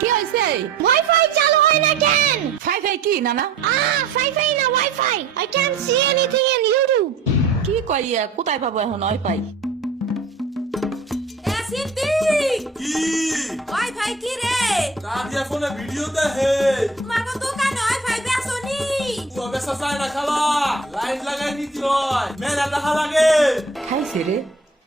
কি হয়েছে? ওয়াইফাই চালু হয় না কেন? ফাই কি নানা? ওয়াইফাই না wifi. I can't see anything in YouTube. কি কইয়া কোথায় পাবো এখন ওয়াইফাই? কি ওয়াইফাই কি রে? দাদিয়া ফোনে ভিডিও দেখে তোমার দোকানে ওয়াইফাই বেসনি? ও বেসা যায় না খালা লাইন লাগাই নিতে হয় মেলা দেখা লাগে খাইছে রে?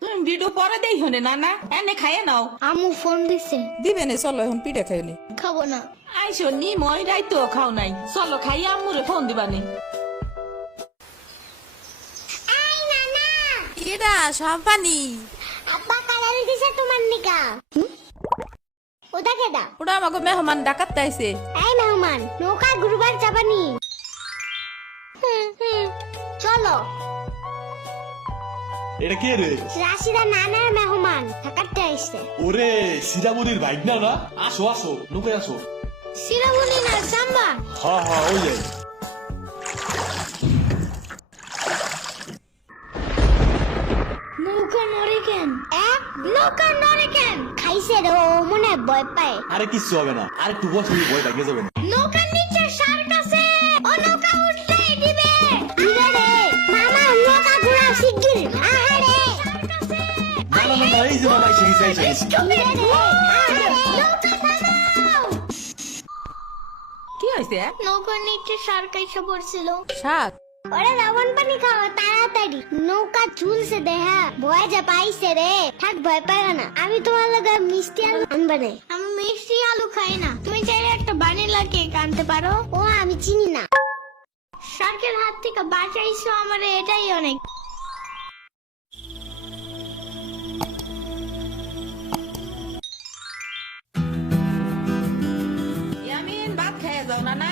তুমি ভিডিও পরে দেই হনে নানা, এনে খাইয়ে নাও। আমু ফোন দিছে। দিবে নে, চলো এখন পিঠা খাই নি। খাবো না। আইসো নি মই রাইতো খাও নাই, চলো খাইয়া আম্মুরে ফোন দিবানি। এই নানা, কিডা সম্পানি? আব্বা কালার দিছে তোমার নিকা। ওটা কেডা? ওটা আমাকে মেহমান ডাকাত আইছে। এই মেহমান, নৌকা ঘুরবার যাবানি? চলো। এটা কে রে রাশিদা নানার মেহমান থাকাতে আইছে। ওরে সিরামুনির বাইক না না আসো আসো নুকে আসো সিরামুনি না সাম্বা। হ্যাঁ হ্যাঁ ওই যে নৌকা নড়ে কেন? নৌকা নড়ে কেন? খাইছে রে, ও মনে হয় ভয় পায়। আরে কিছু হবে না আর একটু বসে ভয় লাগে যাবে না নৌকার নিচে শার্ক আছে, ও নৌকা উল্টাই দিবে। ইরে রে মামা, নৌকা ঘোরা শিগগির। আহারে শার্ক আছে। না না না এই যে মামা এসে গেছে এসে গেছে ইরে রে আহারে, নৌকা থামাও। কি হয়েছে? নৌকার নিচে শার্ক এসে পড়ছিল। সাত ওরে লবণ পানি খাও তাড়াতাড়ি, নৌকা ঝুলছে দেহা। ভয় যা পাইছে রে, থাক ভয় পাইও না। আমি তোমার লগে মিষ্টি আলু আনবা রে। আমি মিষ্টি আলু খাই না। তুমি চাইলে একটা ভ্যানিলা কেক আনতে পারো। ও আমি চিনি না। শার্কের হাত থেকে বাঁচাইছো আমারে, এটাই অনেক। ইয়ামিন ভাত খাইয়া যাও নানা।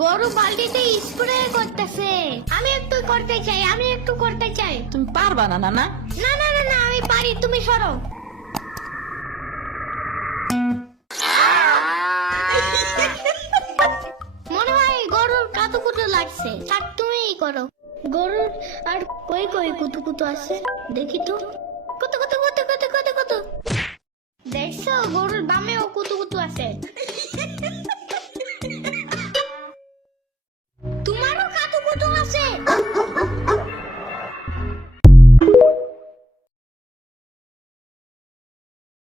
গরু বালতিতে স্প্রে করতেছে। আমি একটু করতে চাই, আমি একটু করতে চাই। তুমি পারবা না নানা? না না না না, আমি পারি, তুমি সরো। মনে হয় গরুর কাতুকুতু লাগছে। থাক তুমিই করো। গরুর আর কই কই কুতুকুতু আছে দেখি তো। কুতু কুতু কুতু কুতু কুতু কুতু। দেখছো গরুর বামেও কুতুকুতু আছে।